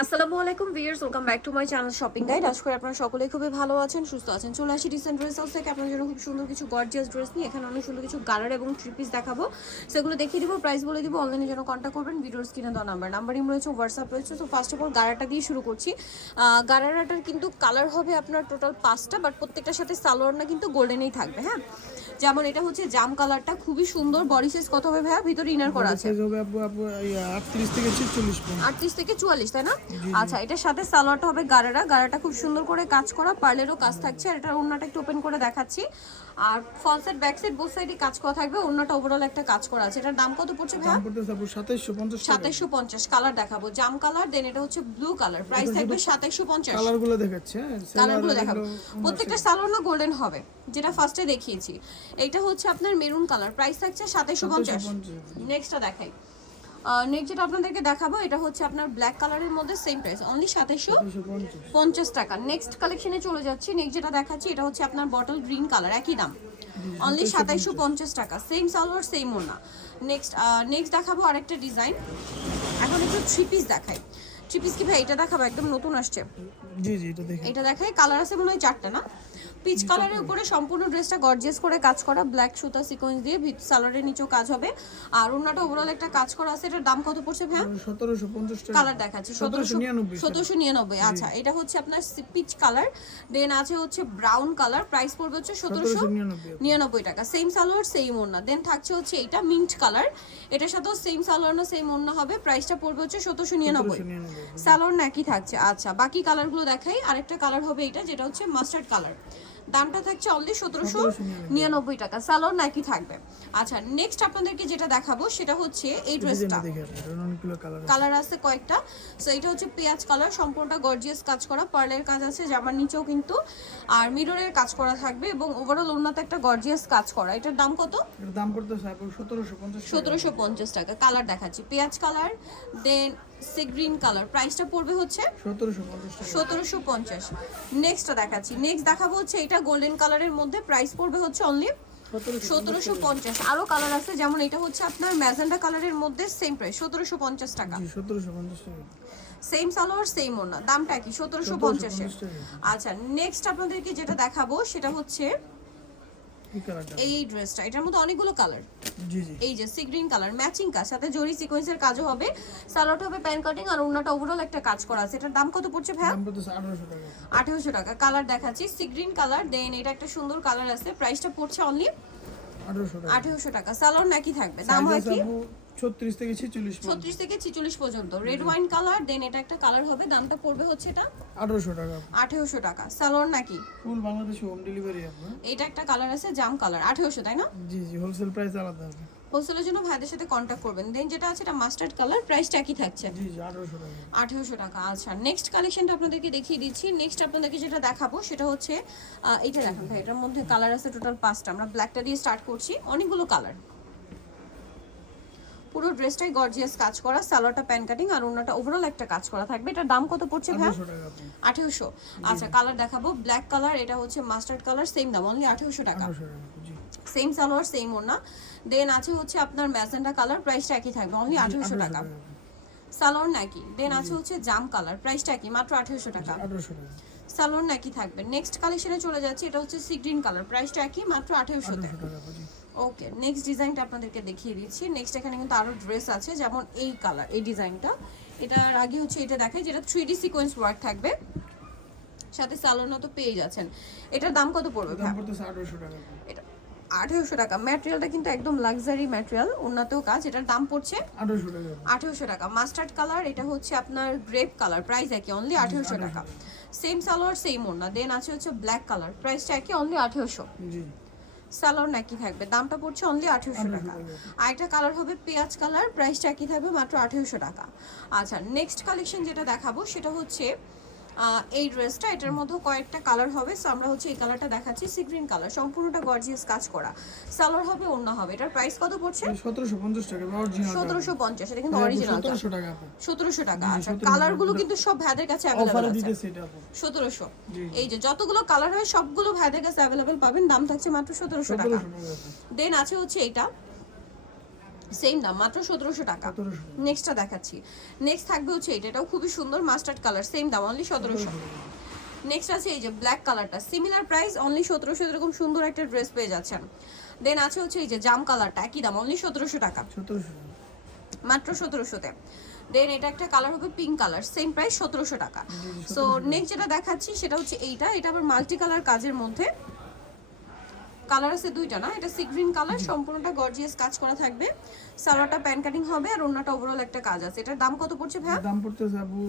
আসসালামু আলাইকুম viewers, welcome back to my channel shopping guide. আশা করি আপনারা সকলেই খুবই ভালো আছেন, সুস্থ আছেন। চলে আসি ডিসেন্ট ড্রেস হাউস থেকে আপনাদের জন্য খুব সুন্দর কিছু গর্জিয়াস ড্রেস নিয়ে। এখানে অনেক সুন্দর কিছু গারার এবং থ্রি পিস দেখাবো, সেগুলো দেখিয়ে দিব, প্রাইস বলে দিব। অনলাইনে জন্য কন্ট্যাক্ট করবেন, ভিডিওর স্ক্রিনে দেওয়া নাম্বার রয়েছে, হোয়াটসঅ্যাপ রয়েছে। তো ফার্স্ট অফ অল গারাটা দিয়ে শুরু করছি। গারাটার কিন্তু কালার হবে আপনার টোটাল 5টা, বাট প্রত্যেকটার সাথে সালোয়ার না কিন্তু গোল্ডেনেই থাকবে। হ্যাঁ, যেমন এটা হচ্ছে জাম কালারটা, খুবই সুন্দর। বডি সাইজ কত হবে ভাইয়া? ভিতরে ইনার করা আছে 38 থেকে 46 পর্যন্ত। 38 থেকে 44, তাই না? আচ্ছা, এটার সাথে সালোয়ারটা হবে গারাটা খুব সুন্দর করে কাজ করা, পার্লেরও কাজ থাকছে। আর এটার ওড়নাটা একটু ওপেন করে দেখাচ্ছি। আর front side back side both সাইডে কাজ করা থাকবে। ওড়নাটা ওভারঅল একটা কাজ করা আছে। এটার দাম কত পড়ছে ভাই? দাম পড়তেছে আপু 2750 টাকা। 2750। কালার দেখাবো, জাম কালার, দেন এটা হচ্ছে ব্লু কালার। প্রাইস থাকবে 2750। কালারগুলো দেখাচ্ছে, কালারগুলো দেখাবো, প্রত্যেকটা সালোয়ার না গোল্ডেন হবে, যেটা ফার্স্টে দেখিয়েছি। এইটা হচ্ছে আপনার মেরুন কালার, প্রাইস থাকছে 2750। নেক্সটটা দেখাই। নেক্সট যেটা আপনাদেরকে দেখাবো, এটা হচ্ছে আপনার ব্ল্যাক কালারের মধ্যে সেম প্রাইস, অনলি 2750 টাকা। নেক্সট কালেকশনে চলে যাচ্ছি। নেক্সট যেটা দেখাচ্ছি, এটা হচ্ছে আপনার বটল গ্রিন কালার, একই দাম, অনলি 2750 টাকা। সেম সালোয়ার সেম ওড়না। নেক্সট দেখাবো আরেকটা ডিজাইন। এখন একটু থ্রি পিস দেখাই। থ্রি পিস কি ভাই এটা দেখাবো? একদম নতুন আসছে। জি জি, এটা দেখেন। এটা দেখাই, কালার আছে মনে হয় 4টা না? পিচ কালারের উপরে সম্পূর্ণ ড্রেসটা গর্জিয়াস করে কাজ করা, ব্ল্যাক সুতা সিকোয়েন্স দিয়ে সালোয়ারের নিচেও কাজ হবে। আর ওড়নাটা ওভারঅল একটা কাজ করা আছে। এটার দাম কত পড়ছে ভাই? 1750 টাকা। কালার দেখাচ্ছি 1799। আচ্ছা, এটা হচ্ছে আপনার পিচ কালার, দেন আছে হচ্ছে ব্রাউন কালার। প্রাইস পড়বে হচ্ছে 1799 টাকা। সেম সালোয়ার সেম ওড়না। দেন থাকছে হচ্ছে এটা মিন্ট কালার, এটার সাথেও সেম সালোয়ার না সেম ওড়না হবে। প্রাইসটা পড়বে হচ্ছে 1799। সালোয়ার না একই থাকছে। আচ্ছা, বাকি কালারগুলো দেখাই। আরেকটা কালার হবে এটা, যেটা হচ্ছে মাস্টার্ড কালার। দামটা থাকছে অনলি 1799 টাকা। সালোয়ার নাকি থাকবে। আচ্ছা, নেক্সট আপনাদেরকে যেটা দেখাবো সেটা হচ্ছে এই ড্রেসটা। কালার আছে কয়েকটা। সো এটা হচ্ছে পেঁয়াজ কালার, সম্পূর্ণটা গর্জিয়াস কাজ করা, পার্লের কাজ আছে জামার নিচেও কিন্তু, আর মিররের কাজ করা থাকবে, এবং ওভারঅল ওড়নাতে একটা গর্জিয়াস কাজ করা। এটার দাম কত? এর দাম পড়তেছে আপু 1750 টাকা। কালার দেখাচ্ছি, পেঁয়াজ কালার, দেন সি গ্রিন কালার। প্রাইসটা পড়বে হচ্ছে 1750। নেক্সটটা দেখাচ্ছি। নেক্সট দেখাবো হচ্ছে এটা গোল্ডেন কালারের মধ্যে, প্রাইস পড়বে হচ্ছে অনলি 1750। আরো কালার আছে, যেমন এটা হচ্ছে আপনার ম্যাজেন্ডা কালারের মধ্যে, সেম প্রাইস 1750 টাকা। 1750 টাকা। সেম সালোয়ার সেম ওড়না, দামটা কি? 1750 এর। আচ্ছা, নেক্সট আপনাদেরকে যেটা দেখাবো সেটা হচ্ছে এই ড্রেসটা। এটার মধ্যে অনেকগুলো কালার। জি জি, এই যে সি গ্রিন কালার, ম্যাচিং কাজ, সাথে জরি সিকোয়েন্সের কাজও হবে। সালোয়ারটা হবে প্যান কাটিং, আর ওড়নাটা ওভারঅল একটা কাজ করা আছে। এটার দাম কত পড়ছে ভাই? দাম পড়তেছে 1800 টাকা। 1800 টাকা। কালার দেখাচ্ছি, সি গ্রিন কালার, দেন এটা একটা সুন্দর কালার আছে। প্রাইসটা পড়ছে অনলি 1800 টাকা। সালোয়ার নাকি থাকবে, দাম হয় কি? 36 থেকে 46 পর্যন্ত। 36 থেকে 46 পর্যন্ত। রেড ওয়াইন কালার, দেন এটা একটা কালার হবে। দামটা পড়বে হচ্ছে এটা 1800 টাকা। 1800 টাকা। সালোয়ার নাকি? ফুল বাংলাদেশে হোম ডেলিভারি আপু। এটা একটা কালার আছে জাম কালার, 1800, তাই না? জি জি, হোলসেল প্রাইস আলাদা হবে। হোলসেলের জন্য ভাইদের সাথে কন্ট্যাক্ট করবেন। দেন যেটা আছে এটা মাস্টার্ড কালার, প্রাইসটা একই থাকছে জি জি, 1800 টাকা। 1800 টাকা। আচ্ছা, নেক্সট কালেকশনটা আপনাদেরকে দেখিয়ে দিচ্ছি। নেক্সট আপনাদেরকে যেটা দেখাবো সেটা হচ্ছে এইটা দেখেন ভাই, এটার মধ্যে কালার আছে টোটাল 5টা। আমরা ব্ল্যাকটা দিয়ে স্টার্ট করছি, অনেকগুলো কালার। পুরো ড্রেসটাই গর্জিয়াস কাজ করা, সালোয়ারটা প্যান কাটিং, আর ওড়নাটা ওভারঅল একটা কাজ করা থাকবে। এটার দাম কত পড়ছে ভাই? 1800। আচ্ছা, কালার দেখাবো, ব্ল্যাক কালার, এটা হচ্ছে মাস্টার্ড কালার, সেম দাম, অনলি 1800 টাকা। সেম সালোয়ার সেম ওড়না। দেন আছে হচ্ছে আপনার ম্যাজেন্ডা কালার, প্রাইসটা একই থাকবে, অনলি 1800 টাকা। সালোয়ার নাকি। দেন আছে হচ্ছে জাম কালার, প্রাইসটা একই, মাত্র 1800 টাকা। সালোয়ার নাকি থাকবে। নেক্সট কালেকশনে চলে যাচ্ছে, এটা হচ্ছে সি গ্রিন কালার, প্রাইসটা একই, মাত্র 1800 টাকা। ওকে, নেক্সট ডিজাইনটা আপনাদেরকে দেখিয়ে দিচ্ছি। নেক্সট এখানে কিন্তু আরো ড্রেস আছে, যেমন এই কালার, এই ডিজাইনটা। এটার আগে হচ্ছে এটা দেখাই, যেটা 3D সিকোয়েন্স ওয়ার্ক থাকবে, সাথে সালোয়ার তো পেয়ে যাচ্ছেন। এটার দাম কত পড়বে? দাম পড়তেছে 1800 টাকা। এটা 1800 টাকা। ম্যাটেরিয়ালটা কিন্তু একদম লাক্সারি ম্যাটেরিয়াল, উন্নত কাজ। এটার দাম পড়ছে 1800 টাকা। 1800 টাকা। মাস্টার্ড কালার, এটা হচ্ছে আপনার গ্রেপ কালার, প্রাইস একই, অনলি 1800 টাকা। সেম সালোয়ার সেম ওড়না। দেন আছে হচ্ছে ব্ল্যাক কালার, প্রাইসটা একই, অনলি 1800। জি, সালোয়ার নাকি থাকবে, দামটা পড়ছে অনলি 1800 টাকা। আর একটা কালার হবে পেঁয়াজ কালার, প্রাইসটা একই থাকবে, মাত্র 1800 টাকা। আচ্ছা, নেক্সট কালেকশন যেটা দেখাবো সেটা হচ্ছে এই ড্রেসটা। এটার মধ্যে কয়েকটা কালার হবে। সো আমরা হচ্ছে এই কালারটা দেখাচ্ছি, সি গ্রিন কালার, সম্পূর্ণটা গর্জিয়াস কাজ করা, সালোয়ার হবে ওড়না হবে। এটার প্রাইস কত পড়ছে? 1750 টাকা। অরিজিনাল 1750। এটা কিন্তু অরিজিনাল 1700 টাকা। 1700 টাকা। আচ্ছা, কালারগুলো কিন্তু সব ভাইদের কাছে अवेलेबल অফারে আছে। দিতেছে এটা আপু 1700। এই যে যতগুলো কালার হয় সবগুলো ভাইদের কাছে अवेलेबल পাবেন, দাম থাকছে মাত্র 1700 টাকা। দেন আছে হচ্ছে এটা, সেম দাম মাত্র 1700 টাকা। 1700 নেক্সটটা দেখাচ্ছি। নেক্সট থাকবে হচ্ছে এটা, এটাও খুবই সুন্দর মাস্টার্ড কালার, সেম দাম অনলি 1700। নেক্সট আছে এই যে ব্ল্যাক কালারটা, সিমিলার প্রাইস অনলি 1700, এরকম সুন্দর একটা ড্রেস পেয়ে যাচ্ছেন। দেন আছে হচ্ছে এই যে জাম কালারটা, একই দাম অনলি 1700 টাকা, 1700 মাত্র 1700-তে। দেন এটা একটা কালার হবে পিঙ্ক কালার, সেম প্রাইস 1700 টাকা। সো নেক্সট যেটা দেখাচ্ছি সেটা হচ্ছে এইটা, এটা আবার মাল্টি কালার কাজের মধ্যে, কালার আছে দুইটা না, এটা সি গ্রিন কালার, সম্পূর্ণটা গর্জিয়াস কাজ করা থাকবে, সালোয়ারটা প্যান কাটিং হবে আর ওন্নাটা ওভারঅল একটা কাজ আছে। এটার দাম কত পড়ছে ভাই? দাম পড়তেছে আপু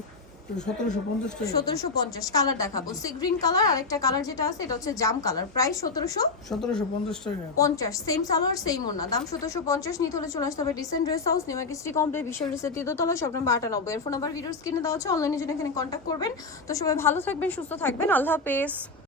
1750 টাকা। 1750। কালার দেখাবো, সি গ্রিন কালার, আর একটা কালার যেটা আছে এটা হচ্ছে জাম কালার, প্রাইস 1750 টাকা। 1750, সেম সালোয়ার সেম ওন্না, দাম 1750। নিতে হলে চলে আসতে হবে dissent dress house, new market city complex, বিশ্ব রিসেট তৃতীয়তলা, শপ নাম্বার 98। এর ফোন নাম্বার ভিডিওর স্ক্রিনে দেওয়া আছে, অনলাইনে জন্য এখানে কন্ট্যাক্ট করবেন। তো সবাই ভালো থাকবেন, সুস্থ থাকবেন, আল্লাহ হাফেজ।